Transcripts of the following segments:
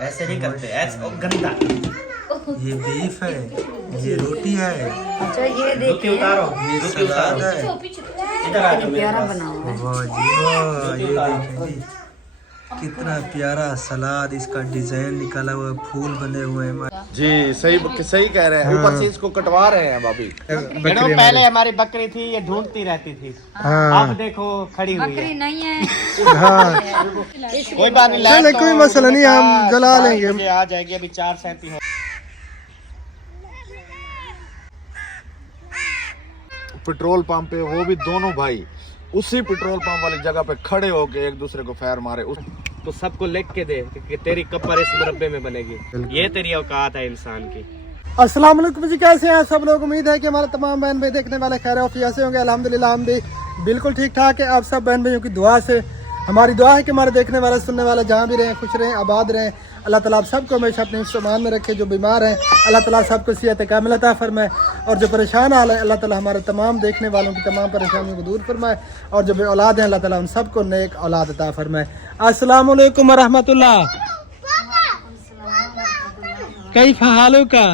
ऐसे नहीं करते, ऐसे गंदा। ये बीफ है, ये रोटी है। अच्छा ये देखिए, उतारो, ये सलाद है। इधर आ जाओ। प्यारा बना हुआ है। वाह जी वाह, ये देखें जी कितना प्यारा सलाद, इसका डिजाइन निकाला हुआ, फूल बने हुए हैं जी। सही कह रहे हैं। ऊपर से इसको कटवा रहे हैं भाभी। बकरी। पहले हमारी बकरी थी, ये ढूंढती रहती थी। हाँ अब देखो खड़ी हुई बकरी है। नहीं है। हाँ, कोई बात नहीं, चले कोई मसला नहीं, हम जला लेंगे। मुझे आ जाएगी, अभी 4:37 है। पेट्रोल पंप पे वो भी दोनों भाई उसी पेट्रोल पंप वाली जगह पे खड़े होके एक दूसरे को फायर मारे। तो सबको लिख के दे कि तेरी कब्र इस मुरब्बे में बनेगी। ये तेरी औकात है इंसान की। अस्सलाम वालेकुम जी, कैसे हैं सब लोग? उम्मीद है कि हमारे तमाम बहन भाई देखने वाले खैर ऑफिया से होंगे। अल्हम्दुलिल्लाह हम भी बिल्कुल ठीक ठाक है। आप सब बहन भाइयों की दुआ से हमारी दुआ है कि हमारे देखने वाले सुनने वाले जहाँ भी रहें खुश रहें, आबाद रहें। अल्लाह ताला आप सबको हमेशा अपने हिफ्ज़-ओ-अमान में रखे। जो बीमार हैं अल्लाह ताला सबको सेहत कामिल अता फरमाए, और जो परेशान हाल है अल्लाह ताला हमारे तमाम देखने वालों की तमाम परेशानियों को दूर फरमाए, और जो बे औलाद हैं अल्लाह ताला उन सबको नेक औलाद अता फरमाए। अस्सलाम वालेकुम रहमतुल्लाह। कई हालों का,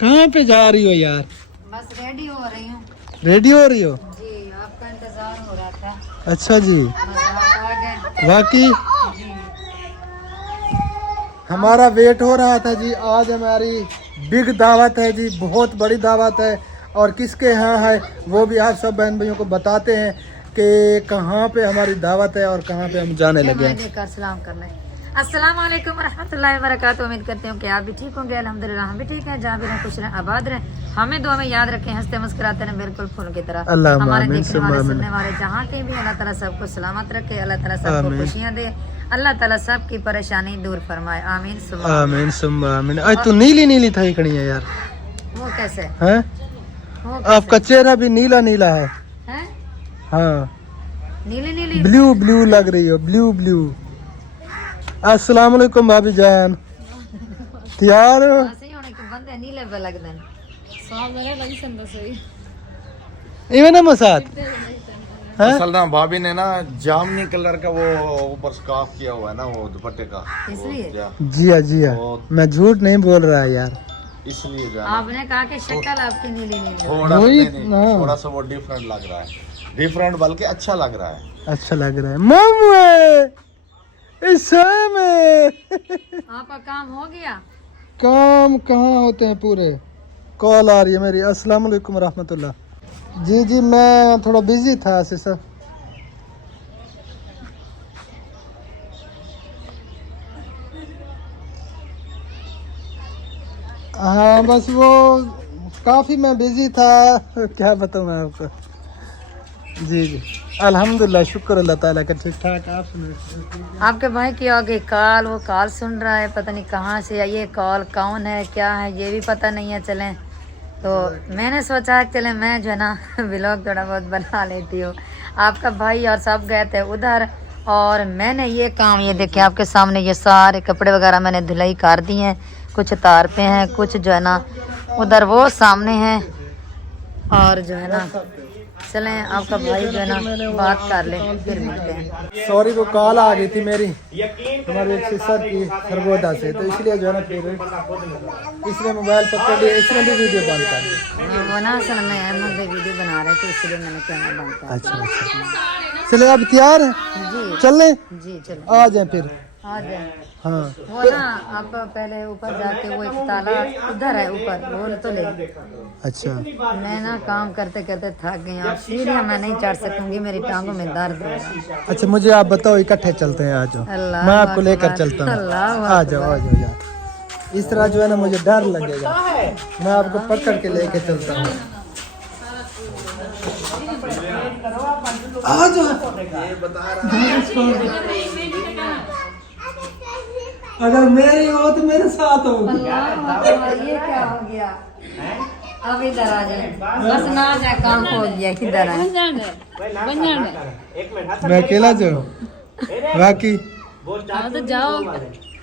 कहाँ पे जा रही हो यार? बस रेडी हो रही हूँ रेडी हो रही हो? जी, आपका इंतजार हो रहा था। अच्छा जी, बस आप आ गए। वाकई हमारा वेट हो रहा था जी। आज हमारी बिग दावत है जी, बहुत बड़ी दावत है, और किसके यहाँ है वो भी आप सब बहन भाइयों को बताते हैं कि कहाँ पे हमारी दावत है और कहाँ पे हम जाने लगे हैं। देखकर सलाम करना है। अस्सलाम वालेकुम रहमतुल्लाहि व बरकातुहू। उम्मीद करती हूँ कि आप भी ठीक होंगे। अल्हम्दुलिल्लाह हम भी ठीक हैं। जहाँ भी रहें खुश रहें, आबाद रहें। हमें दुआ में याद रखें, हंसते मुस्कुराते रहें, बिल्कुल फूल की तरह। अल्लाह हमारे आमीन, देखने वाले सुम्मा सुनने वाले जहाँ कहीं भी अल्लाह ताला सबको सलामत रखे, अल्लाह ताला सबको आमीन। खुशियाँ दे, अल्लाह ताला सबकी परेशानी दूर फरमाए। आमीन सुम्मा आमीन सुम्मा आमीन। आज तो नीली नीली था खड़ी है यार। वो कैसे हैं? वो आपका चेहरा भी नीला नीला है। है? हाँ, नीली नीली ब्लू ब्लू लग रही हो, ब्लू ब्लू। अस्सलाम वालेकुम भाभी जान, तैयार हो? ऐसे ही होने के बंदे नीले पे लगते हैं। इवन मसाद असल ना भाभी ने ना जामनी कलर का वो ऊपर स्कार्फ किया हुआ है ना, वो दुपट्टे का। इसलिए? जी हाँ जी हाँ, मैं झूठ नहीं बोल रहा है यार। इसलिए जो है ना, आपने कहा कि शक्ल आपकी नीली नीली है। थोड़ा वही नहीं, हाँ। थोड़ा सा वो डिफरेंट लग रहा है। डिफरेंट बल्कि अच्छा लग रहा है। अच्छा लग रहा है। मामू में आपका काम हो गया? काम कहाँ होते हैं पूरे। कॉल आ रही है मेरी। अस्सलाम वालेकुम रहमतुल्लाह। जी जी, मैं थोड़ा बिजी था ऐसे सर। हाँ बस वो काफ़ी मैं बिजी था, क्या बताऊँ मैं आपको। जी जी, अल्हम्दुलिल्लाह, शुक्र अल्लाह ताला का, ठीक ठाक। आप सुनो। आपके भाई की आगे कॉल, वो कॉल सुन रहा है, पता नहीं कहाँ से है ये कॉल, कौन है क्या है ये भी पता नहीं है। चलें तो मैंने सोचा चले मैं जो है ना व्लॉग थोड़ा बहुत बना लेती हूँ। आपका भाई और सब गए थे उधर, और मैंने ये काम, ये देखे आपके सामने, ये सारे कपड़े वगैरह मैंने धुलाई कर दी हैं। कुछ तार पे हैं, कुछ जो है ना उधर वो सामने हैं, और जो है ना चलें आपका भाई जो है ना बात कर ले, फिर मिलते हैं। सॉरी, वो कॉल आ गई थी मेरी हमारे एक सिस्टर की खरगोदा से, तो इसलिए जो है ना फिर इसने मोबाइल पकड़ लिया, इसने भी वीडियो बंद कर दी। वो ना असल में अहमद भाई वीडियो बना रहे थे, इसलिए मैंने कैमरा बंद कर अच्छा अच्छा, चले अब तैयार हैं? जी चल लें? जी चलो आ जाए फिर। आ जाए। हाँ वो ना आप पहले ऊपर जाके, वो एक ताला उधर है ऊपर, वो तो ले। अच्छा, मैं ना काम करते करते थक गई, आप सीढ़ियाँ मैं नहीं चढ़ सकूंगी, मेरी टांगों में दर्द हो रहा है। अच्छा मुझे आप बताओ, इकट्ठे चलते हैं, आ जाओ, अल्लाह मैं आपको अकबर, लेकर चलता हूँ। अल्लाह आ जाओ आ जाओ यार, इस तरह जो है ना मुझे डर लगेगा, मैं आपको पकड़ के लेके चलता हूँ। आ जाओ, अगर मेरी हो तो मेरे साथ हो। ये क्या हो गया? अब इधर आ जाए, बस ना आ जाए, काम खोल दिया, किधर है? मैं अकेला जाऊँ? बाकी तो जाओ,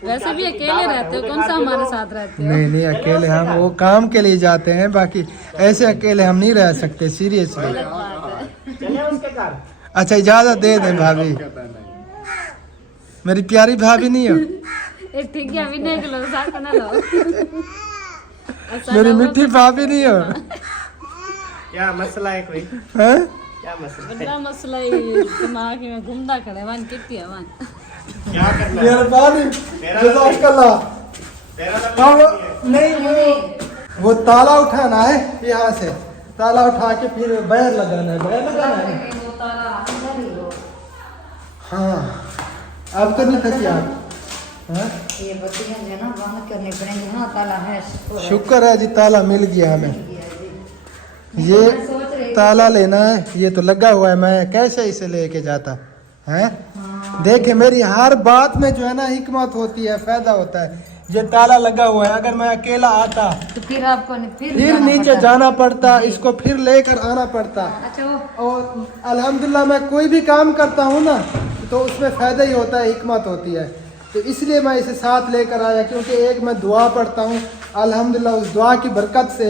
वैसे भी अकेले रहते हो, कौन सा हमारे साथ रहते हो? नहीं नहीं, अकेले हम वो काम के लिए जाते हैं, बाकी ऐसे अकेले हम नहीं रह सकते, सीरियसली। अच्छा इजाजत दे दें भाभी, मेरी प्यारी भाभी नहीं हो? ये ठीक है, अभी देख लो, साथ बना लो। मेरी मिट्टी भाभी नहीं हो क्या मसला है कोई? हैं? क्या मसला है? बड़ा मसला है, दिमाग में घूमता खड़े वन कितनी है वन। क्या करना है? मेहरबानी जज़ाकल्लाह। तेरा हाँ, नहीं वो ताला उठाना है यहाँ से, ताला उठा के फिर बैर लगाना है। हाँ अब तो नहीं थकी आप? हाँ? ये बत्तियां जो है ना बंद करनी पड़ेंगी। हाँ ताला है, शुक्र है जी ताला मिल गया हमें। ये ताला लेना है, ये तो लगा हुआ है, मैं कैसे इसे लेके जाता है? देखे मेरी हर बात में जो है ना हिकमत होती है, फायदा होता है। ये ताला लगा हुआ है, अगर मैं अकेला आता तो फिर आपको फिर नीचे जाना पड़ता, इसको फिर लेकर आना पड़ता। अच्छा वो और अल्हम्दुलिल्लाह मैं कोई भी काम करता हूँ ना तो उसमें फ़ायदा ही होता है, हिकमत होती है। तो इसलिए मैं इसे साथ लेकर आया, क्योंकि एक मैं दुआ पढ़ता हूँ, अल्हम्दुलिल्लाह उस दुआ की बरकत से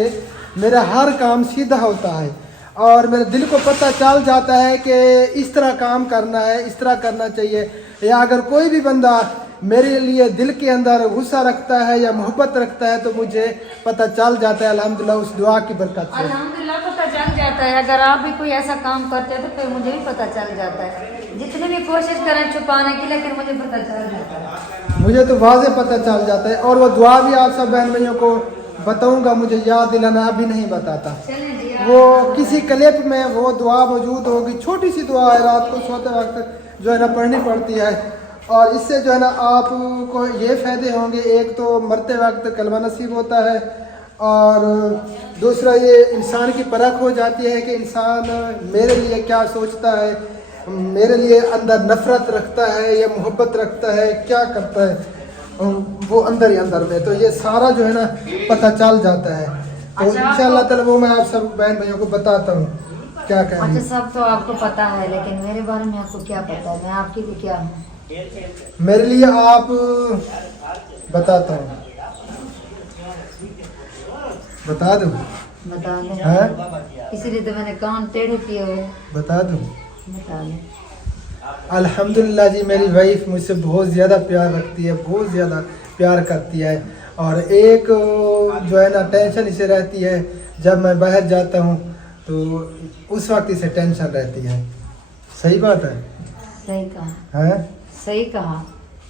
मेरा हर काम सीधा होता है और मेरे दिल को पता चल जाता है कि इस तरह काम करना है, इस तरह करना चाहिए। या अगर कोई भी बंदा मेरे लिए दिल के अंदर गुस्सा रखता है या मोहब्बत रखता है तो मुझे पता चल जाता है अल्हम्दुलिल्लाह उस दुआ की बरकत से। अल्हम्दुलिल्लाह पता चल जाता है। अगर आप भी कोई ऐसा काम करते हैं तो फिर मुझे भी पता चल जाता है। जितनी भी कोशिश करें छुपाने की, लेकिन मुझे पता चल जाता है। मुझे तो वाज़े पता चल जाता है। और वो दुआ भी आप सब बहन भाइयों को बताऊंगा, मुझे याद दिलाना अभी नहीं बताता। वो किसी क्लिप में वो दुआ मौजूद होगी, छोटी सी दुआ है, रात को सोते वक्त जो है ना पढ़नी पड़ती है। और इससे जो है ना आपको ये फ़ायदे होंगे, एक तो मरते वक्त कलमा नसीब होता है और दूसरा ये इंसान की परख हो जाती है कि इंसान मेरे लिए क्या सोचता है, मेरे लिए अंदर नफ़रत रखता है या मोहब्बत रखता है, क्या करता है वो अंदर ही अंदर में। तो ये सारा जो है ना पता चल जाता है। तो इंशाअल्लाह ताला वो मैं आप सब बहन भाइयों को बताता हूँ क्या कहना है। अच्छा सब तो आपको पता है, लेकिन मेरे बारे में आपको क्या पता है? मैं आपके लिए क्या हूँ? मेरे लिए आप बताता हूँ, बता दूँ? बता दो। हैं? इसीलिए तो मैंने कान टेढ़े किए हुए। बता दूँ? बता दो। अल्हम्दुलिल्लाह जी मेरी वाइफ मुझसे बहुत ज़्यादा प्यार रखती है, बहुत ज़्यादा प्यार करती है। और एक जो है ना टेंशन इसे रहती है, जब मैं बाहर जाता हूँ तो उस वक्त इसे टेंशन रहती है। सही बात है? सही कहा। हैं? सही कहा।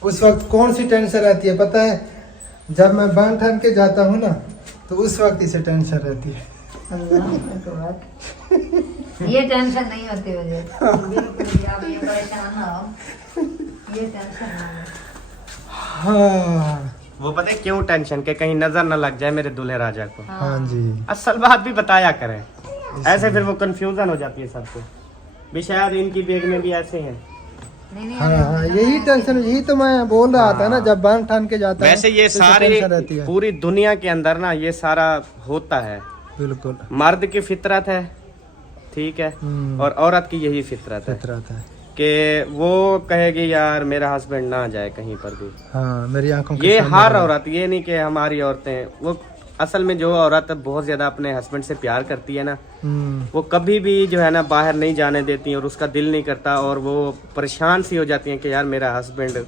उस वक्त कौन सी टेंशन रहती है पता है? जब मैं बांध ठान के जाता हूँ ना तो उस वक्त इसे टेंशन रहती है। अल्लाह ये टेंशन नहीं होती मुझे, बिल्कुल भी आप ये परेशान ना हो, ये टेंशन नहीं। हाँ वो पता है क्यों टेंशन के कहीं नजर न लग जाए मेरे दूल्हे राजा को। हाँ जी, असल बात भी बताया करें, ऐसे फिर वो कंफ्यूजन हो जाती है सबको। भी शायद इनकी बेग में भी ऐसे हैं। नहीं हाँ हाँ यही टेंशन, यही तो मैं बोल रहा था ना, जब बांध ठान के जाता हूँ वैसे ये तो सारे टेंशन रहती है। पूरी दुनिया के अंदर ना ये सारा होता है। बिल्कुल मर्द की फितरत है, ठीक है, और औरत की यही फितरत है फितरत है कि वो कहेगी यार मेरा हस्बैंड ना जाए कहीं पर भी। हाँ मेरी आंखों के ये सामने हर रहा। औरत, ये नहीं कि हमारी औरतें, वो असल में जो औरत बहुत ज्यादा अपने हस्बैंड से प्यार करती है ना, वो कभी भी जो है ना बाहर नहीं जाने देती और उसका दिल नहीं करता और वो परेशान सी हो जाती है कि यार मेरा हस्बैंड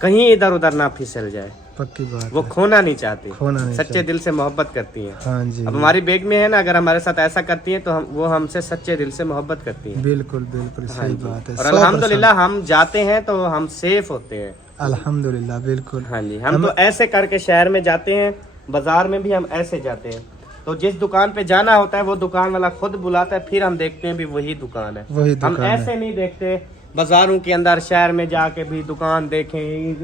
कहीं इधर उधर ना फिसल जाए। पक्की बात वो है। खोना नहीं चाहती, खोना नहीं सच्चे दिल से मोहब्बत करती हैं। हाँ जी अब हमारी बेग में है ना, अगर हमारे साथ ऐसा करती है तो वो हमसे सच्चे दिल से मोहब्बत करती है। बिल्कुल बिल्कुल हाँ सही जी। बात है। और अल्हम्दुलिल्लाह हम जाते हैं तो हम सेफ होते हैं। अल्हम्दुलिल्लाह बिल्कुल। हाँ जी, हम तो ऐसे करके शहर में जाते हैं, बाजार में भी हम ऐसे जाते हैं। तो जिस दुकान पे जाना होता है वो दुकान वाला खुद बुलाता है, फिर हम देखते हैं भी वही दुकान है। वही हम दुकान है। ऐसे नहीं देखते बाजारों के अंदर शहर में जाके भी दुकान देखें,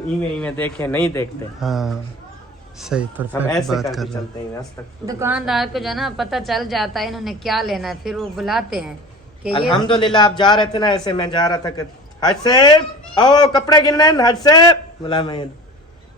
इवें देखें, नहीं देखते। हाँ सही हम परफेक्ट ऐसे बात करके कर रहे हैं। चलते हैं आज तक। दुकानदार को जो है ना पता चल जाता है इन्होंने क्या लेना है, फिर वो बुलाते हैं कि ये अल्हम्दुलिल्लाह आप जा रहे थे ना, ऐसे मैं जा रहा था कि हट से ओ कपड़े गिनने, हट से बोला मैं,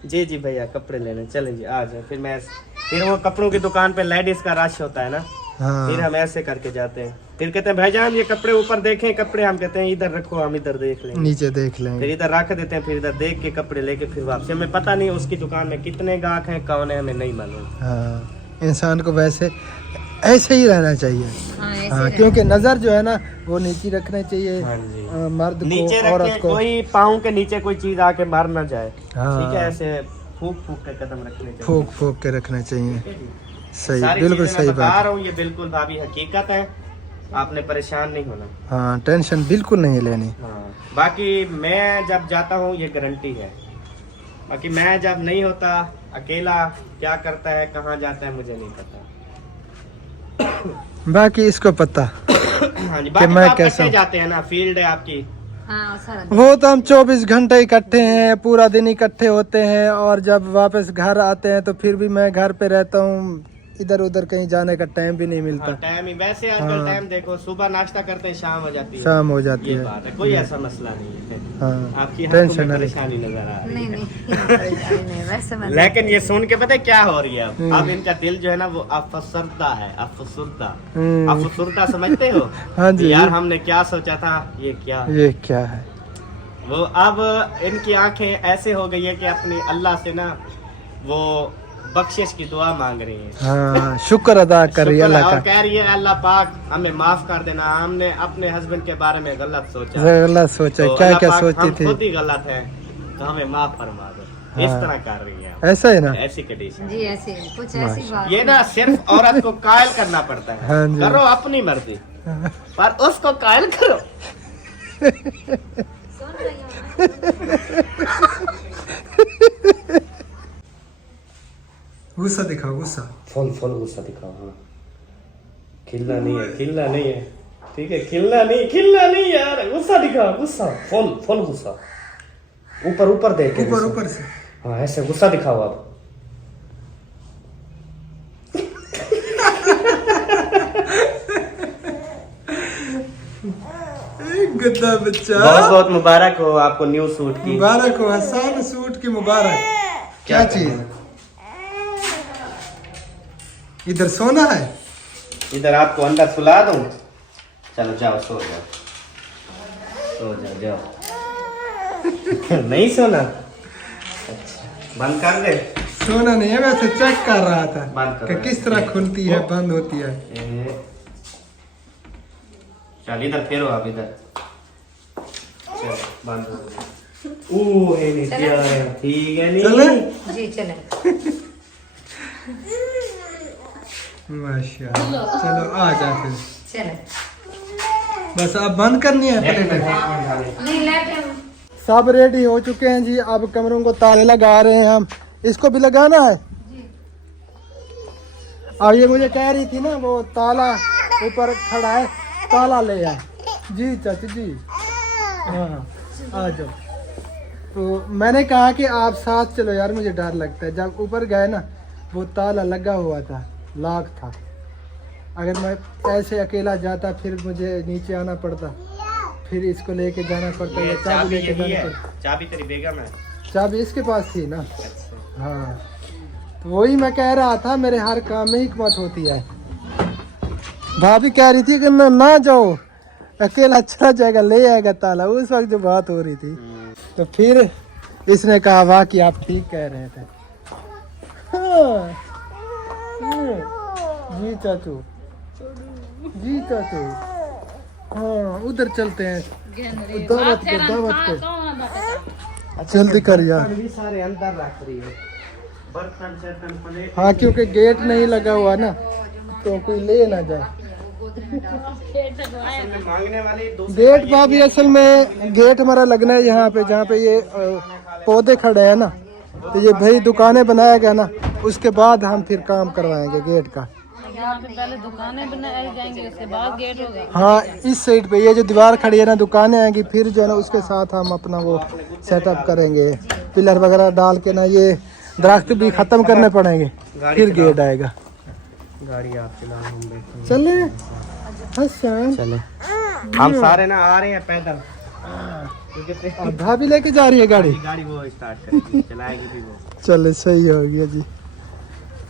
जी जी भैया कपड़े लेने चलें जी आ जाए। फिर वो कपड़ों की दुकान पे लेडीज का रश होता है ना, हाँ फिर हम ऐसे करके जाते हैं। फिर कहते हैं भाईजान ये कपड़े ऊपर देखें, कपड़े हम कहते हैं इधर रखो, हम इधर देख लेंगे। नीचे देख फिर लेंगे। इधर रख देते हैं, फिर इधर देख के कपड़े लेके फिर वापसी। हमें पता नहीं उसकी दुकान में कितने गाहक हैं, कौन है, हमें नहीं मालूम। हाँ इंसान को वैसे ऐसे ही रहना चाहिए। हाँ, ऐसे हाँ, रहना। क्योंकि नजर जो है ना वो नीचे रखनी चाहिए हाँ जी। मर्द नीचे को औरत रखे, को। कोई पाँव के नीचे कोई चीज आके मार ना जाए। हाँ। ठीक है, ऐसे फूक फूक के कदम रखने चाहिए। फूक फूक के रखना चाहिए। सही, सारी बिल्कुल चीजें सही मैं बता बात। रहा हूँ, ये बिल्कुल भाभी हकीकत है, आपने परेशान नहीं होना। हाँ, टेंशन बिल्कुल नहीं लेनी। हाँ, बाकी मैं जब जाता हूँ ये गारंटी है, बाकी मैं जब नहीं होता अकेला क्या करता है कहाँ जाता है मुझे नहीं पता। बाकी इसको पता हाँ जी, बाकी मैं तो आप कैसा कैसे जाते हैं ना, फील्ड है आपकी। हाँ, सारा दिन। वो तो हम 24 घंटे इकट्ठे हैं, पूरा दिन इकट्ठे होते हैं, और जब वापस घर आते हैं तो फिर भी मैं घर पे रहता हूँ, इधर उधर कहीं जाने का टाइम भी नहीं मिलता। हाँ, टाइम ही वैसे आजकल हाँ। टाइम देखो, सुबह नाश्ता करते हैं शाम हो जाती है, शाम हो जाती ये है। बात है, कोई ऐसा मसला नहीं है। हाँ, आपकी टेंशन हाथों में नहीं। परेशानी नजर आ रही नहीं है। नहीं नहीं, वैसे मत। लेकिन ये सुन के पता है क्या हो रही है अब इनका दिल जो है ना वो अफसरदा है, अफसरदा। अफसरदा समझते हो? हाँ जी। यार हमने क्या सोचा था, ये क्या है? वो अब इनकी आंखें ऐसे हो गई है कि अपनी अल्लाह से ना वो बख्शिश की दुआ मांग रही है। हाँ, शुक्र अदा कर रही है शुक्र है, अल्लाह और का। कह रही है अल्लाह पाक हमें माफ कर देना, हमने अपने हस्बैंड के बारे में गलत सोचा। गलत सोचा, तो क्या अल्लाह क्या पाक, सोचती हम थी। खुद ही गलत है तो हमें माफ फरमा दो। इस हाँ। तरह कर रही है, ऐसा है ना? ऐसी कंडीशन। जी ऐसी कुछ ऐसी बात। ये ना सिर्फ औरत को कायल करना पड़ता है। हाँ जी। करो अपनी मर्जी, पर उसको कायल करो। सुन रही हूँ। गुस्सा दिखाओ, गुस्सा। फुल गुस्सा दिखाओ। हाँ, खिलना नहीं है, खिलना नहीं है, ठीक है, खिलना नहीं यार, गुस्सा दिखाओ, गुस्सा फुल गुस्सा, ऊपर देख के गुस्सा। ऊपर से। हाँ, ऐसे गुस्सा दिखाओ आप। गद्दा बच्चा। बहुत बहुत मुबारक हो आपको न्यू सूट की। मुबारक हो हसन, सूट की मुबारक। क्या चीज? इधर सोना है? इधर आपको अंदर सुला दूं? चलो जाओ, सो जाओ। नहीं सोना? अच्छा, बंद कर दे। सोना नहीं है, वैसे चेक कर रहा था बंद करो। कि किस तरह खुलती है, बंद होती है। चल इधर फेरो आप, इधर चल, बंद हो गया। है नहीं क्या है, ठीक है नहीं। चले? जी चले। माशाल्लाह, चलो आ जा फिर। चले। बस अब बंद करनी है प्लेट। नहीं लेटे हम। सब रेडी हो चुके हैं जी, अब कमरों को ताले लगा रहे हैं हम। इसको भी लगाना है। अब ये मुझे कह रही थी ना वो ताला ऊपर खड़ा है, ताला ले आए। जी चाची जी, हाँ आ जाओ। तो मैंने कहा कि आप साथ चलो यार, मुझे डर लगता है। जब ऊपर गए ना वो ताला लगा हुआ था, लॉक था। अगर मैं ऐसे अकेला जाता फिर मुझे नीचे आना पड़ता, फिर इसको लेके जाना पड़ता या चाबी लेके जाना पड़ता। चाबी तेरी बेगम है? चाबी इसके पास थी ना। हाँ, तो वही मैं कह रहा था, मेरे हर काम में हिकमत होती है। भाभी कह रही थी कि मैं ना जाओ, अकेला चला जाएगा, ले आएगा ताला। उस वक्त जो बात हो रही थी, तो फिर इसने कहा वाह कि आप ठीक कह रहे थे। हाँ, जी चाचू, जी चाचू। हाँ, उधर चलते हैं, दावत पे जल्दी कर यार। भी सारे अंदर रख रही है, बर्तन शर्तन प्लेट। हाँ, क्योंकि गेट नहीं लगा हुआ ना, तो कोई ले ना जाए। मांगने वाली गेट भाभी असल में गेट हमारा लगना है यहाँ पे, जहाँ पे ये पौधे खड़े हैं ना, तो ये भाई दुकानें बनाया गया ना, उसके बाद हम फिर काम करवाएंगे गेट का। यहाँ पे पहले दुकानें बनाई जाएंगी, उसके बाद गेट होगा। हाँ, इस साइड पे ये जो दीवार खड़ी है ना, दुकानें आएंगी, फिर जो है ना उसके साथ हम अपना वो सेटअप करेंगे, पिलर वगैरह डाल के ना। ये दरख्त भी खत्म करने पड़ेंगे, फिर गेट आएगा। गाड़ी आप चलाओ, हम बैठे चले हसन, चले। हम सारे ना आ रहे हैं पैदल, क्योंकि और भाभी लेके जा रही है गाड़ी। गाड़ी वो स्टार्ट करेगी, चलाएगी भी वो। चले, सही हो गया जी।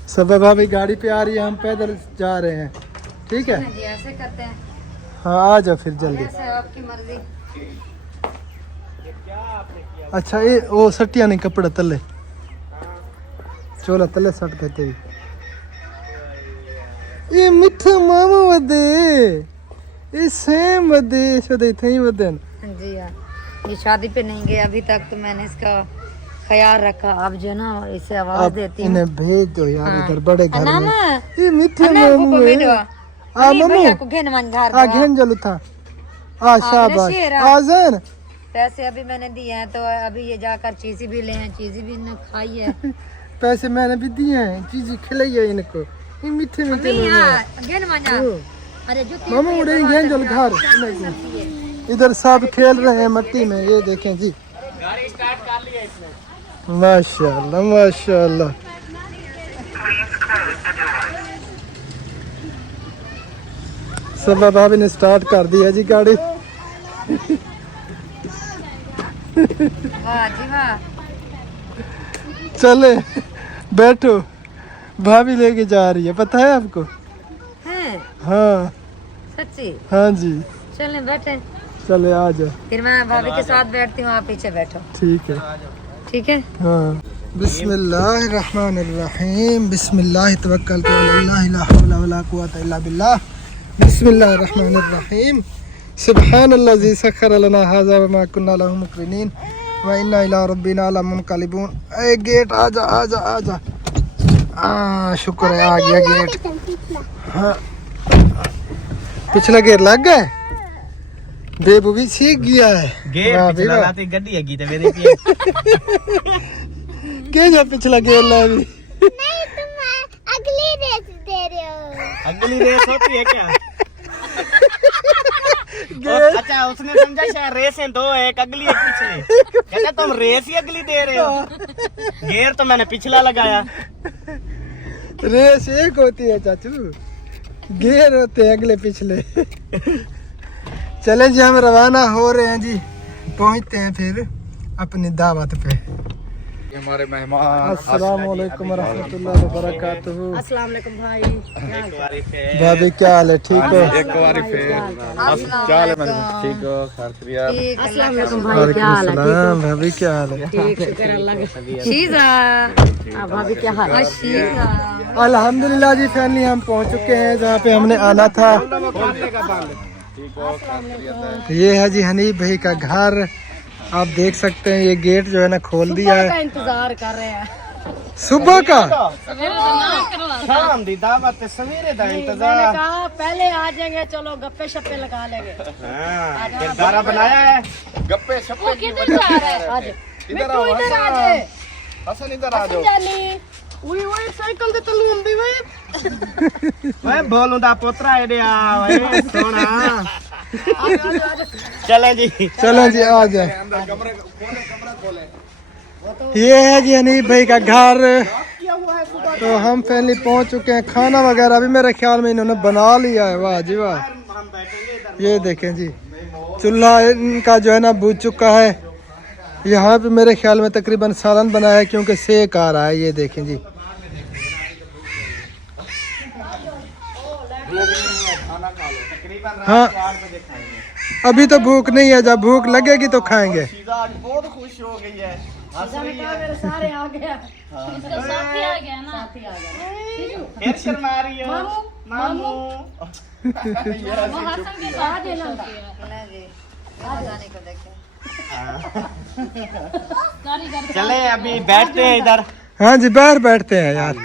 सब भाभी गाड़ी पे आ रही है, हम पैदल जा रहे हैं। ठीक है, जी ऐसे करते हैं, हाँ आ जाओ फिर जल्दी। ऐसे आपकी मर्जी। अच्छा, ये वो सटिया नहीं कपड़ा तले, चोला तले सट देते ही। ये मिठा मामा वदे ये सेम वदे सदे थई वदन। जी हाँ, ये शादी पे नहीं गए अभी तक, तो मैंने इसका ख्याल रखा। अब जो ना इसे आवाज देती हूँ, इन्हें भेज दो यार इधर बड़े घर में। नामा ये मिठे मामू है। आ मम्मी भैया को घेन मन घर आ घेन जलू था। आ शाबाश आजन। पैसे अभी मैंने दिए हैं, तो अभी ये जाकर चीज़ी भी ले हैं, चीज़ी भी इन्होंने खाई है। पैसे मैंने भी दिए हैं, चीज़ खिलाई है इनको। ये मीठे मीठे घेन मन जा। अरे जो मामा उड़े घेन जल घर। इधर सब खेल रहे हैं मट्टी में, ये देखें जी। गाड़ी स्टार्ट कर लिया इसने। माशाल्लाह माशाल्लाह। सब भाभी ने स्टार्ट कर दी है जी गाड़ी। वाह जी वाह। चले बैठो, भाभी लेके जा रही है, पता है आपको? हैं हाँ सच्ची? हाँ जी। चले बैठे, चले आ जाओ। फिर मैं भाभी के साथ बैठती हूँ, आप पीछे बैठो। ठीक है ठीक है। हाँ। बिस्मिल्लाहिर्रहमानिर्रहीम, बिस्मिल्लाह तवक्कलतु अल्लाह, ला हौला वला कुव्वता इल्ला बिल्लाह। बिस्मिल्लाहिर्रहमानिर्रहीम। सुब्हानल्लाज़ी सख्खर लना हाज़ा व मा कुन्ना लहु मुक़रिनीन व इन्ना इला रब्बिना लमुनक़लिबून। ए गेट आजा आजा आजा। शुक्र है आ गया गेट। हाँ पिछला गेट लग गया। बेबू भी सीख गया है। गेट पिछला लाते गड्डी है गीते मेरे पे। क्या जा पिछला गेट ला भी? नहीं, तुम अगली रेस दे रहे हो। अगली रेस होती है क्या? अच्छा उसने समझा शायद रेसें दो है, एक अगली एक पिछली। कहता तुम रेस ही अगली दे रहे हो। गेयर तो मैंने पिछला लगाया। रेस एक होती है चाचू, गेयर होते हैं अगले पिछले। चले जी हम रवाना हो रहे हैं जी, पहुंचते हैं फिर अपनी दावत पे। हमारे मेहमान अस्सलामुअलैकुम वरहमतुल्लाहि वबरकातुहू। अस्सलाम वालेकुम भाई। भाभी क्या हाल है, ठीक हो? एक बार फिर क्या हाल है मेरे? ठीक हो? अस्सलाम वालेकुम भाई, क्या हाल है? सलाम भाभी क्या हाल है? ठीक, शुक्र अल्लाह का। शीज़ा भाभी क्या हाल है? शीज़ा अल्हम्दुलिल्लाह जी, फैमिली हम पहुंच चुके हैं जहाँ पे हमने आना था। ये है जी हनीफ भाई का घर, आप देख सकते हैं। ये गेट जो है ना खोल दिया है। इंतजार कर रहे हैं सुबह का। शाम दी दावत सवेरे दा इंतजार। कहा पहले आ जाएंगे, चलो गप्पे शप्पे लगा लेंगे। हाँ, किरदारा बनाया है। गप्पे शप्पे किधर जा रहा है आज? इधर आओ हसन, इधर आ जाओ। साइकिल ते तलून दी वे। मैं बोलूं दा पोतरा एडे आ वे सोना। चले जी चलो जी आ जाए। कमरे खोले। ये है जी हनीफ भाई का घर। तो हम फैमिली पहुंच चुके हैं। खाना वगैरह भी मेरे ख्याल में इन्होंने बना लिया है। वाह जी वाह। ये देखें जी, चूल्हा इनका जो है ना बुझ चुका है। यहाँ पे मेरे ख्याल में तकरीबन सालन बना है, क्योंकि सेक आ रहा है। ये देखें जी। हाँ अभी तो भूख नहीं है, जब भूख लगेगी तो खाएंगे। बहुत खुश हो गई है। सारे आ गया, साथी आ गया ना। फिर शर्मा रही हो मामू। वो हसन के साथ है ना। चले अभी बैठते हैं इधर। हाँ जी बाहर बैठते हैं यार।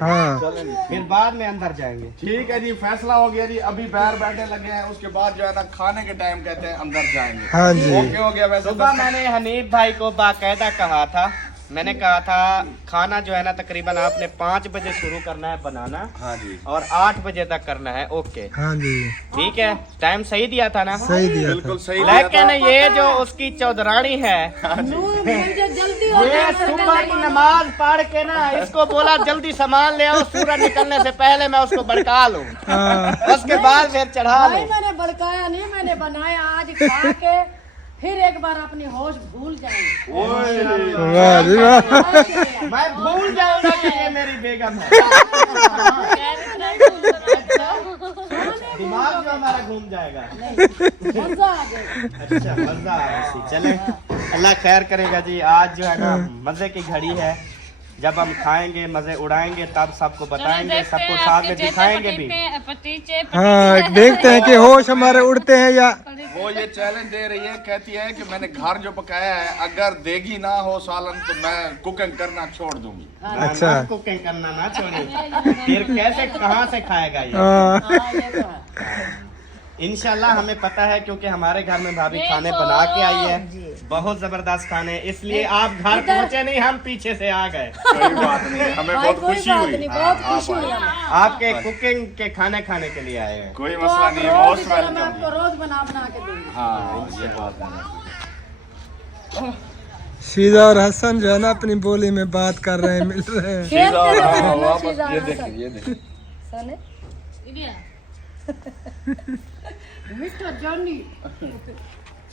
हाँ फिर बाद में अंदर जाएंगे। ठीक है जी, फैसला हो गया जी। अभी बाहर बैठने लगे हैं, उसके बाद जो है ना खाने के टाइम कहते हैं अंदर जाएंगे। हाँ जी। ओके हो गया। वैसे सुबह मैंने हनीफ भाई को बाकायदा कहा था, मैंने कहा था खाना जो है ना तकरीबन आपने 5 बजे शुरू करना है बनाना। हाँ जी। और 8 बजे तक करना है। ओके हाँ जी ठीक है, टाइम सही दिया था ना? सही दिया था। बिल्कुल सही। लेकिन ये जो उसकी चौधरानी है, जल्दी ये सुबह की नमाज पढ़ के ना इसको बोला जल्दी सामान ले आओ, सूरज निकलने से पहले मैं उसको भड़का लूं, उसके बाद फिर चढ़ा लूं। मैंने भड़काया नहीं, मैंने बनाया आज खा के फिर एक बार अपनी होश भूल जाएंगे। वाह जी वाह। मैं भूल जाऊंगा कि ये मेरी बेगम है। दिमाग जो हमारा घूम जाएगा। मजा आ गया। अच्छा मजा आ रहा है। चले अल्लाह खैर करेगा जी। आज जो है ना मजे की घड़ी है। जब हम खाएंगे मजे उड़ाएंगे तब सबको बताएंगे, सबको साथ में दिखाएंगे भी। हाँ देखते हैं कि होश हमारे उड़ते हैं या वो ये चैलेंज दे रही है, कहती है कि मैंने घर जो पकाया है अगर देगी ना हो सालन तो मैं कुकिंग करना छोड़ दूंगी। अच्छा कुकिंग करना ना छोड़े, फिर कैसे कहाँ से खाएगा ये? हाँ। इंशाल्लाह हमें पता है क्योंकि हमारे घर में भाभी खाने बना के आई है, बहुत जबरदस्त खाने, इसलिए आप घर पहुंचे नहीं, हम पीछे से आ गए। कोई बात नहीं, हमें बहुत खुशी हुई। आपके कुकिंग के खाने खाने के लिए आए हैं। कोई मसला नहीं है, मोस्ट वेलकम। रोज बना के दूंगी। हाँ ये बात है। शीजा और हसन जो है ना अपनी बोली में बात कर रहे हैं, मिल रहे हैं। ये देखिए, ये देखिए।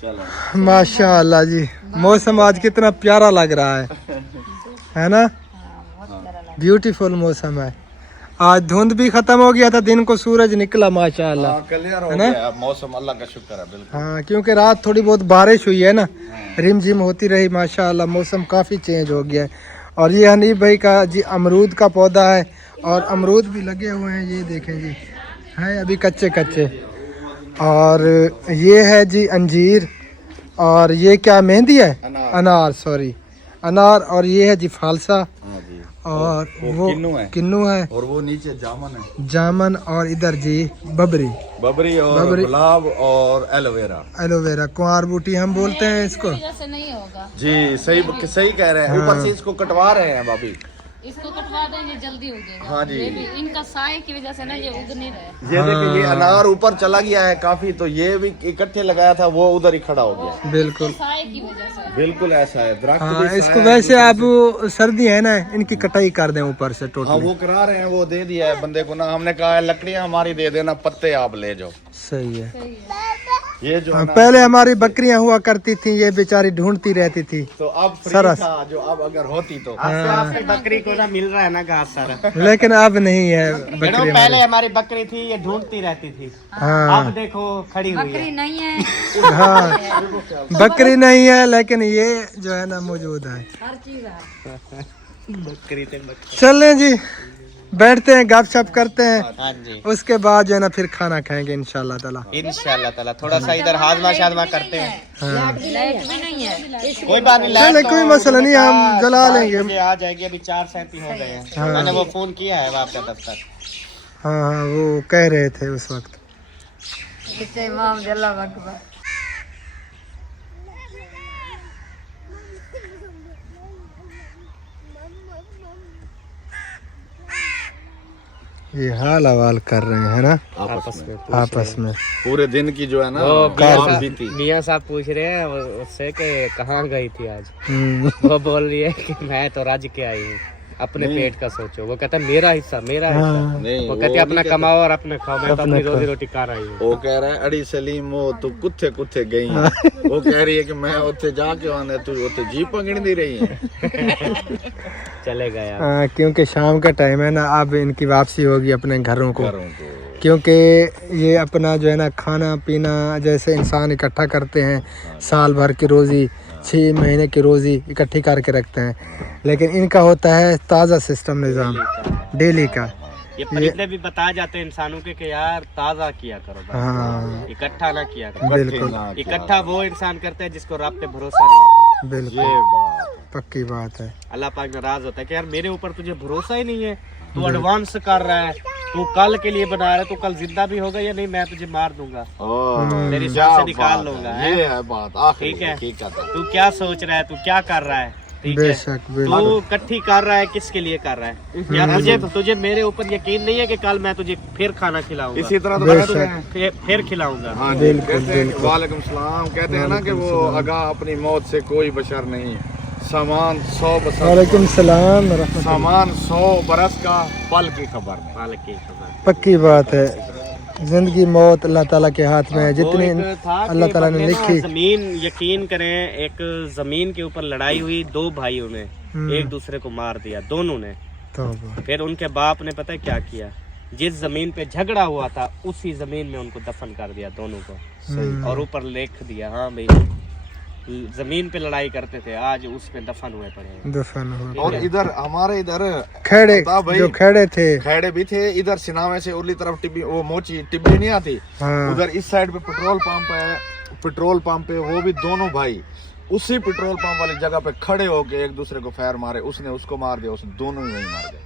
चलो माशाअल्लाह जी, मौसम आज कितना प्यारा लग रहा है ना? ब्यूटीफुल मौसम है। आज धुंध भी खत्म हो गया था, दिन को सूरज निकला माशाअल्लाह। क्लियर हो गया मौसम, अल्लाह का शुक्र है। बिल्कुल हाँ क्योंकि रात थोड़ी बहुत बारिश हुई है ना, रिम झिम होती रही, माशाअल्लाह मौसम काफ़ी चेंज हो गया है। और ये हनीफ भाई का जी अमरूद का पौधा है और अमरूद भी लगे हुए हैं, ये देखें जी, हैं अभी कच्चे कच्चे। और ये है जी अंजीर, और ये क्या मेहंदी है? अनार सॉरी, अनार। और ये है जी फालसा, और वो किन्नू है, और वो नीचे जामन है, जामन। और इधर जी बबरी और गुलाब और एलोवेरा। एलोवेरा, कुंवार बूटी हम बोलते हैं इसको। जैसे नहीं होगा जी सही कह रहे हैं। ऊपर से इसको कटवा रहे हैं भाभी, इसको कटवा देंगे जल्दी उगेगा। हाँ जी। ये भी इनका साए की वजह से ना ये उग नहीं रहे। ये देखिए, ये अनार ऊपर चला गया है काफी, तो ये भी इकट्ठे लगाया था, वो उधर ही खड़ा हो गया। बिल्कुल साए की वजह से बिल्कुल ऐसा है, दरख्त हाँ, भी इसको साया वैसे आप सर्दी है ना, इनकी कटाई कर दें ऊपर से हाँ टोटल। वो करा रहे हैं, वो दे दिया है बंदे को ना, हमने कहा है लकड़ियां हमारी दे देना, पत्ते आप ले जाओ। सही है। ये जो है हाँ, ना, पहले हमारी बकरियां हुआ करती थी, ये बेचारी ढूंढती रहती थी। तो अब फ्री सरस। था, जो अब अगर होती तो आपकी बकरी को ना मिल रहा है ना घास सारा, लेकिन अब नहीं है बकरी। पहले हमारी बकरी थी, ये ढूंढती रहती थी, हाँ अब देखो खड़ी हुई बकरी है। नहीं है, हाँ बकरी नहीं है, लेकिन ये जो है ना मौजूद है। हर चीज है। बकरी थे बकरी। चलें जी, बैठते हैं, गपशप करते हैं, हाँ जी, उसके बाद जो है ना फिर खाना खाएंगे इंशाल्लाह ताला। इंशाल्लाह ताला। थोड़ा सा इधर हाजमा शाजमा करते हैं। हाँ लाइट भी नहीं है। कोई बात नहीं, चले, कोई मसला नहीं, हम जला लेंगे। मुझे आ जाएगी, अभी 4:37 हो गए हैं। मैंने वो फोन किया है आपका दफ्तर। हाँ हाँ वो कह रहे थे उस वक्त। इमाम जल्ला अकबर। ये हाल हवाल कर रहे हैं ना आपस में। पूरे दिन की जो है ना मियां बीती। मियां साहब पूछ रहे हैं उससे कि कहाँ गई थी आज। हम्म, वो बोल रही है कि मैं तो रज के आई हूँ, अपने पेट का सोचो। वो कहता है मेरा हिस्सा हाँ। नहीं, वो कहती है अपना कमाओ और अपने खाओ, मैं तो अपनी रोजी रोटी कर रही हूँ। वो कह रहा है अड़ी सलीम वो तू कुत्थे कुत्थे गई है। वो कह रही है कि मैं उत्थे जाके आने तू उत्थे जी पकड़ दी रही है। चले गया हाँ, क्योंकि शाम का टाइम है ना, अब इनकी वापसी होगी अपने घरों को। घरों को। क्योंकि ये अपना जो है ना खाना पीना जैसे इंसान इकट्ठा करते हैं, साल भर की रोज़ी 6 महीने की रोज़ी इकट्ठी करके रखते हैं, लेकिन इनका होता है ताज़ा सिस्टम निज़ाम डेली का। ये फरिश्ते भी बताए जाते हैं इंसानों के कि यार ताज़ा किया करो बस, हाँ इकट्ठा ना किया करो। बिल्कुल इकट्ठा वो इंसान करता है जिसको रब पे भरोसा नहीं होता। बिल्कुल ये बात पक्की बात है। अल्लाह पाक नाराज होता है कि यार मेरे ऊपर तुझे भरोसा ही नहीं है, तू एडवांस कर रहा है, तू कल के लिए बना रहा है, तू कल जिंदा भी होगा या नहीं, मैं तुझे मार दूंगा, तेरी क्या जान से निकाल बात लूंगा। है, ये है बात आखिरी ठीक है। हकीकत है। तू क्या सोच रहा है, तू क्या कर रहा है, ठीक है, बेशक बिल्कुल। तू इकट्ठी कर रहा है, किसके लिए कर रहा है? या तुझे मेरे ऊपर यकीन नहीं है कि कल मैं तुझे फिर खाना खिलाऊंगा, इसी तरह तो बेशक फिर खिलाऊंगा। हाँ जी, कहते हैं कि वालेकुम सलाम, कहते हैं ना कि वो आगाह अपनी मौत से कोई बशर नहीं, सामान 100 बरस, वालेकुम सलाम रहमतुल्लाह। सामान 100 बरस का पल की खबर नहीं। मालिक की खबर। पक्की बात है, जिंदगी मौत अल्लाह ताला के हाथ में है, जितनी वो एक था कि अल्लाह ताला ने बंदे ना लिखी। जमीन, यकीन करें, एक जमीन के ऊपर लड़ाई हुई, 2 भाइयों ने एक दूसरे को मार दिया, दोनों ने। तौबा। फिर उनके बाप ने पता है क्या किया, जिस जमीन पे झगड़ा हुआ था उसी जमीन में उनको दफन कर दिया दोनों को, और ऊपर लिख दिया हाँ भाई जमीन पे लड़ाई करते थे, आज उस पे दफन हुए पड़े हैं। दफन हो और इधर हमारे इधर खेड़े बता भाई, जो खेड़े थे खेड़े भी थे इधर सिनावे से उरली तरफ टिब्बी, वो मोची टिब्बी नहीं आती, हाँ। उधर इस साइड पे पेट्रोल पंप है, पेट्रोल पंप पे वो भी दोनों भाई उसी पेट्रोल पंप वाली जगह पे खड़े होके एक दूसरे को फायर मारे, उसने उसको मार दिया, उसने दोनों ही वहीं मार दिया।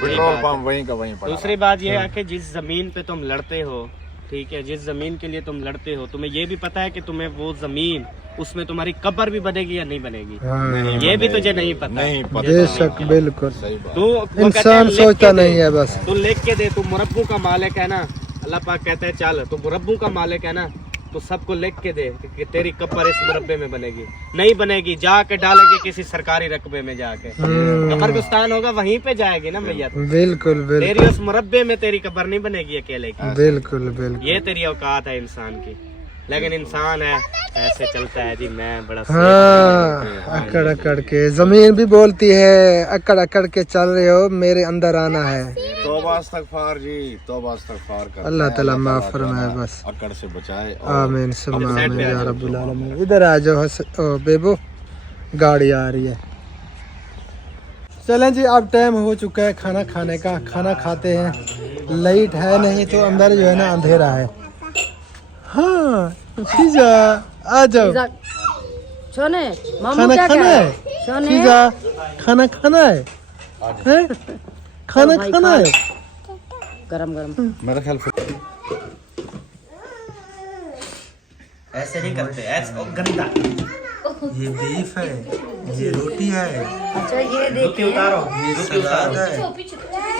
पेट्रोल पंप वहीं का वहीं पड़ा। दूसरी बात ये है कि जिस जमीन पे तुम लड़ते हो, ठीक है, जिस जमीन के लिए तुम लड़ते हो, तुम्हें ये भी पता है कि तुम्हें वो जमीन, उसमें तुम्हारी कब्र भी बनेगी या नहीं बनेगी, हाँ। ये भी तुझे नहीं पता। नहीं पता। बेशक बिल्कुल, सही बात। तू वो कहते हैं, इंसान लिख सोचता के दे। नहीं है बस। तू लिख के दे, तू मुरब्बू का मालिक है ना, अल्लाह पाक कहते हैं चल तू मुरब्बू का मालिक है ना, तो सबको लिख के दे कि तेरी कब्र इस मुरब्बे में बनेगी, नहीं बनेगी जाके डालेंगे किसी सरकारी रकबे में जाके, कब्रिस्तान होगा वहीं पे जाएगी ना भैया। बिल्कुल तेरी बिल्कुल उस मुरब्बे में तेरी कब्र नहीं बनेगी अकेले की। बिल्कुल बिल्कुल। ये तेरी औकात है इंसान की, लेकिन इंसान है ऐसे चलता है जी, मैं बड़ा हाँ, अकड़ अकड़ के जमीन भी बोलती है, अकड़ अकड़ के चल रहे हो, मेरे अंदर आना है। तौबा इस्तगफार जी, तौबा इस्तगफार करते हैं, अल्लाह ताला माफ ताला फरमाए जो है बस। अकड़ से बचाए। और आमीन सुम्मा आमीन या रब्बुल आलमीन। इधर आ जाओ बेबो, गाड़ी आ रही है। चलें जी, अब टाइम हो चुका है खाना खाने का, खाना खाते हैं। लाइट है नहीं तो अंदर जो है ना अंधेरा है। हाँ शीजा आ जाओ, सोने खाना खाना है शीजा, खाना खाना है, हैं? खाना खाना है। गरम गरम मेरा ख्याल ऐसे नहीं करते, ऐसे गंदा। ये बीफ है, ये रोटी है, अच्छा ये जूती उतारो, ये जूती सलाद उतारो, है।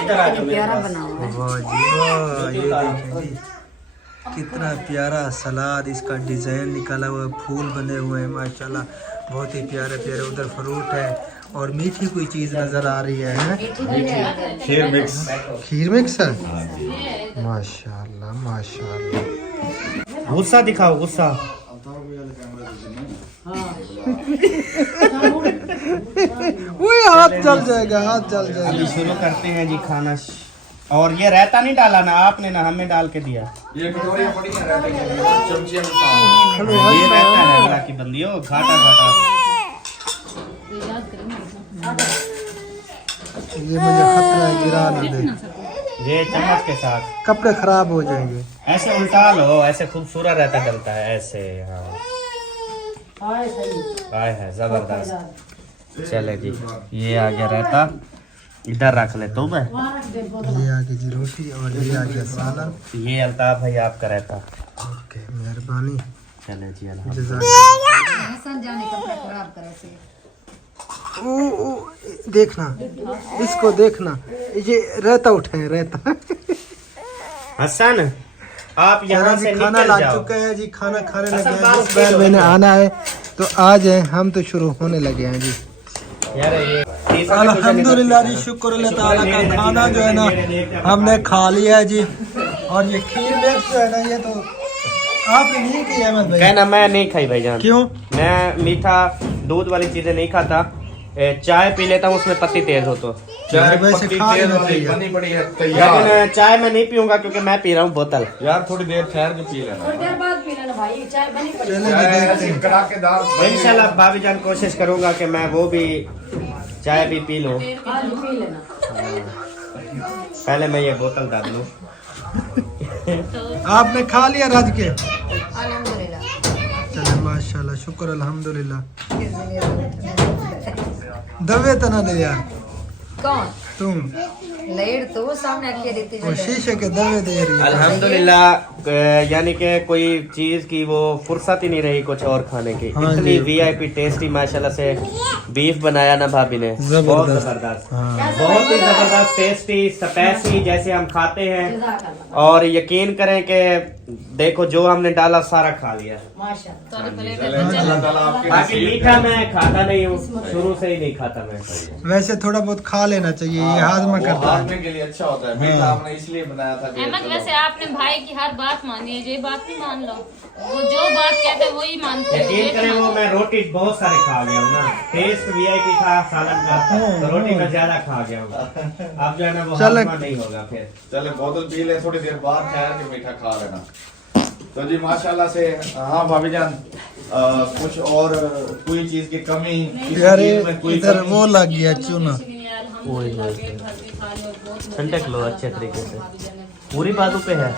इधर आ जाओ मेरे प्यारा पास। बना हुआ है। वाह जी वाह, ये देखें जी कितना प्यारा सलाद, इसका डिजाइन निकाला हुआ है, फूल बने हुए हैं माशाल्लाह, बहुत ही प्यारे प्यारे। उधर फ्रूट है और मीठी कोई चीज नजर आ रही है, खीर मिक्स। खीर मिक्स है। माशाल्लाह माशाल्लाह। गुस्सा दिखाओ, गुस्सा। वही हाथ जल जाएगा, हाथ जल जाएगा। अभी शुरू करते हैं जी खाना। और ये रायता नहीं डाला ना आपने, ना हमें डाल के दिया। ये कटोरियां पड़ी हैं रहते हैं, चमचियां में साथ। ये रहता है बड़ा की बंदी हो, घाटा घाटा। ये मुझे खतरा है, गिरा ना दे, ये चम्मच के साथ कपड़े खराब हो जाएंगे। ऐसे उल्टा लो, ऐसे खूबसूरत रहता डलता है ऐसे। हाँ आए है जबरदस्त। चले जी, ये आ गया रहता, इधर रख ले तो मैं। ये आ गई जी रोटी और ये आ गया सालन। ये अल्ताफ भाई आपका रहता। ओके मेहरबानी, चले जी हसन जाने कपड़े खराब करे से। ओ देखना, इसको देखना, ये रहता उठे रहता। हसन आप यहाँ से खाना निकल ला जाओ। चुके हैं जी, खाना खाने लगे असल हैं। बात जिस बहन ये मैंने है। आना है तो आ जाए, हम तो शुरू होने लगे हैं जी। यार ये अल्हम्दुलिल्लाह जी, शुक्र अल्लाह ताला का, खाना जो है ना हमने खा लिया है जी। और ये खीर मिक्स जो है ना, ये तो आपने नहीं की अहमद भाई? कहना मैं नहीं खाई भाईजान। क्यों? मैं मीठा दूध वाली चीजें नहीं खाता, चाय पी लेता हूँ, उसमें पत्ती तेज हो तो। यार वैसे पत्ती खा तेल लेना वाली चाहिए। बनी पड़ी है तैयार। लेकिन चाय मैं नहीं पीऊंगा क्योंकि मैं पी रहा हूँ बोतल। यार थोड़ी देर ठहर के पी लेना। देर बाद पी लेना भाई, चाय बनी पड़ी। चलें जी, देखते हैं। कड़ाकेदार। इंशाल्लाह भाभी जान कोशिश करूंगा कि मैं वो भी चाय भी पी लूं। आज पी लेना। पहले मैं ये बोतल डाल लूं। आपने खा लिया रज के? अल्हम्दुलिल्लाह। चले माशाल्लाह, शुक्र अल्हम्दुलिल्लाह। दबे तो ना दे यार कौन तुम, लाइट तो वो सामने आके देती वो है। शीशे के दबे दे रही है। अल्हम्दुलिल्लाह, यानी कि कोई चीज की वो फुर्सत ही नहीं रही कुछ और खाने की। हाँ इतनी जी। वीआईपी टेस्टी माशाल्लाह से बीफ बनाया ना भाभी ने, बहुत जबरदस्त। जबरदस्त, हाँ। बहुत ही जबरदस्त, टेस्टी स्पाइसी जैसे हम खाते हैं। और यकीन करें कि देखो जो हमने डाला सारा खा लिया। बाकी मीठा मैं खाता नहीं हूँ, शुरू से ही नहीं खाता मैं। वैसे थोड़ा बहुत खा लेना चाहिए, ये हाजमा करता है। हाजमे के लिए अच्छा होता है। मीठा हमने इसलिए बनाया था कि अहमद वैसे आपने भाई की हर बात मानी है, ये बात नहीं मान लो, वो जो बात कहते हैं वही मानते हैं। यकीन करें वो मैं रोटी बहुत सारे खा गया हूँ ना, टेस्ट वीआईपी था सालन का, तो रोटी मैं ज्यादा खा गया हूँ। अब जो है ना वो चलो। हाजमा नहीं होगा फिर। चले बोतल पी ले, थोड़ी देर बाद ठहर के मीठा खा लेना। तो जी माशाल्लाह से हाँ भाभी जान कुछ और कोई चीज की कमी किसी अरे चीज में कोई इधर कमी? वो लग गया चूना। ठंडक लो अच्छे तरीके से, पूरी बातों पे है।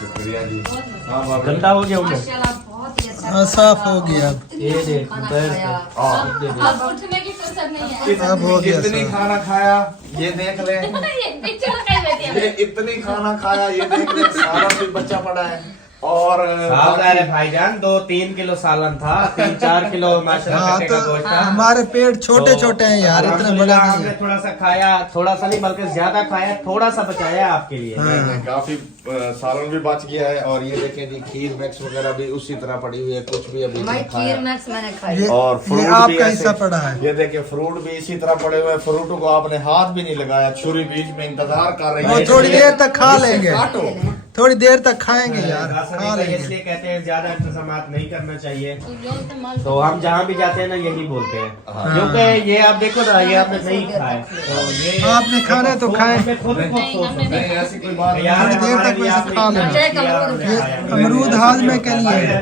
शुक्रिया जी। हाँ भाभी गंदा हो गया उधर, माशाल्लाह बहुत ही अच्छा हाँ साफ हो गया अब। ये देख खाना उधर खाया। अब उठने की फुर्सत नहीं है। अब हो गया कितनी साफ। खाना खाया ये देख ले, ये पिक्चर लगाई बैठी है। ये इतनी खाना खाया ये देख ले, सारा भी बच्चा पड़ा है। और अरे भाईजान 2-3 किलो सालन था, 3-4 किलो माशाल्लाह हाँ कट्टे तो का गोश्त था। हमारे पेट छोटे छोटे हैं यार, इतने बड़े अल्हम्दुलिल्लाह नहीं हमने है। थोड़ा सा खाया, थोड़ा सा नहीं बल्कि ज्यादा खाया, थोड़ा सा बचाया आपके लिए। हाँ। काफी सालन भी बच गया है। और ये देखें जी खीर मैक्स वगैरह भी उसी तरह पड़ी हुई है, कुछ भी अभी भाई नहीं खाया। खीर मैक्स मैंने खाई। ये और ये फ्रूट भी आपका ऐसे- हिस्सा पड़ा है। ये देखिए फ्रूट भी इसी तरह पड़े हुए हैं। फ्रूटों को आपने हाथ भी नहीं लगाया, छुरी बीच में इंतजार कर रही वो है। थोड़ी देर तक खा इससे लेंगे, काटो। थोड़ी देर तक खाएंगे यार, राशन खा नहीं, लेंगे। इसलिए कहते हैं ज्यादा इंतजामात नहीं करना चाहिए। जो तो माल तो हम जहाँ भी जाते हैं ना यही बोलते हैं, क्योंकि ये आप देखो ना, ये आपने नहीं खाया तो ये आपने खाना तो खाए। हमें खुद खुद सोच होता है। नहीं ऐसी कोई बात नहीं। यार थोड़ी देर हमारे तक लिए वैसे आपने खा इतना लेना। किया, हमने ये खाया नहीं। अमरूद हाजमे के लिए है।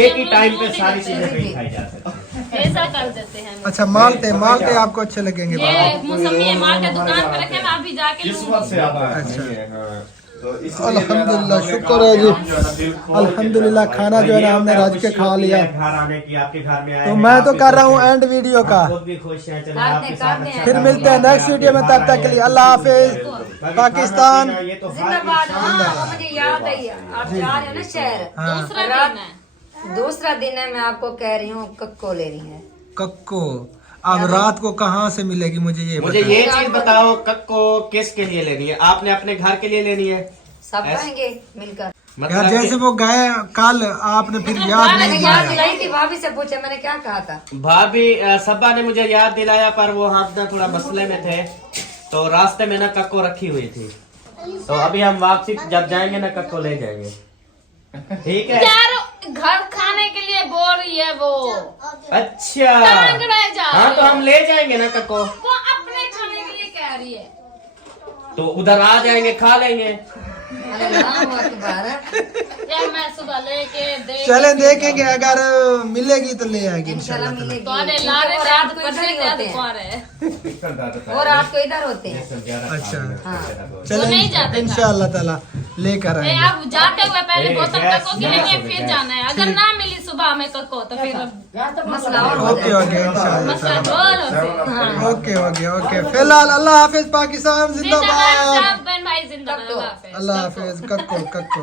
एक ही टाइम पे सारी चीजें नहीं खाई जा सकती। ऐसा कर देते हैं। अच्छा मालते मालते आपको अच्छे लगेंगे। ये मौसमी है, माल के दुकान पर रखे, मैं अभी जाके किस्मत से आता है। अच्छा। तो इसलिए अल्हम्दुलिल्लाह, हमने शुक्र कहा है कि जी। हम जो है ना दिल खोल के अल्हम्दुलिल्लाह जो है खाना जो है ना हमने रज के खा लिया। घर आने की, आपके घर में आए तो हैं, मैं आप तो भी कर रहा हूँ खुश हैं। एंड वीडियो का। हम खुद भी खुश हैं। चलो आपके साथ अच्छा फिर काम मिलते हैं हुआ, नेक्स्ट आपके वीडियो में, तब तक के लिए अल्लाह हाफिज। बाकी पाकिस्तान। खाना पीना, ये तो हर जिंदाबाद। इंसान हाँ, मुझे याद आई, आप जा रहे हो ना शहर, हाँ। दूसरा रात दिन है। दूसरा दिन है, मैं आपको कह रही हूँ कक्को ले रही है। कक्को अब रात को कहाँ से मिलेगी मुझे ये मुझे बताओ। ये चीज बताओ, कक्को किसके लिए लेनी है? आपने अपने घर के लिए लेनी है? सब खाएंगे मिलकर। यार मतलब जैसे वो गए कल, आपने फिर याद मैंने नहीं याद दिलाया। दिलाई थी, भाभी से पूछा मैंने क्या कहा था। भाभी सब्बा ने मुझे याद दिलाया, पर वो हम ना थोड़ा मसले में थे, तो रास्ते में ना कक्को रखी हुई थी। तो अभी हम वापसी जब जाएंगे ना कक्को ले जाएंगे, ठीक है? यार घर खाने के लिए बोल रही है वो। अच्छा टांग रहे जा हाँ, तो हम ले जाएंगे ना कक्को, वो अपने खाने के लिए कह रही है। तो उधर आ जाएंगे, खा लेंगे। अल्लाह अकबर। यार मैं सुबह लेके चले देखेंगे, अगर मिलेगी तो ले आएगी इंशाल्लाह इंशाल्लाह। मिलेगी। तो आने ला रहे वो रात रात को को इधर ही इधर होते हैं। अच्छा वो रात को इधर होते हैं। अच्छा तो चले नहीं जाते इंशाल्लाह ताला लेकर ए, आएंगे। अब जाते हुए पहले ए, बोतल गैस, कक्को की लेंगे, गैस, फिर गैस। जाना है। अगर ना मिली सुबह में कक्को तो फिर मसला और हो ओके जाएगा। ओके इंशाल्लाह मसला ताला। बोलो फिर। हाँ। ओके ओके ओके फिलहाल अल्लाह हाफिज। पाकिस्तान जिंदाबाद जिंदाबाद। साहब, बहन भाई जिंदाबाद। कक्को। अल्लाह हाफिज। अल्लाह हाफिज। कक्को कक्को। कक्को।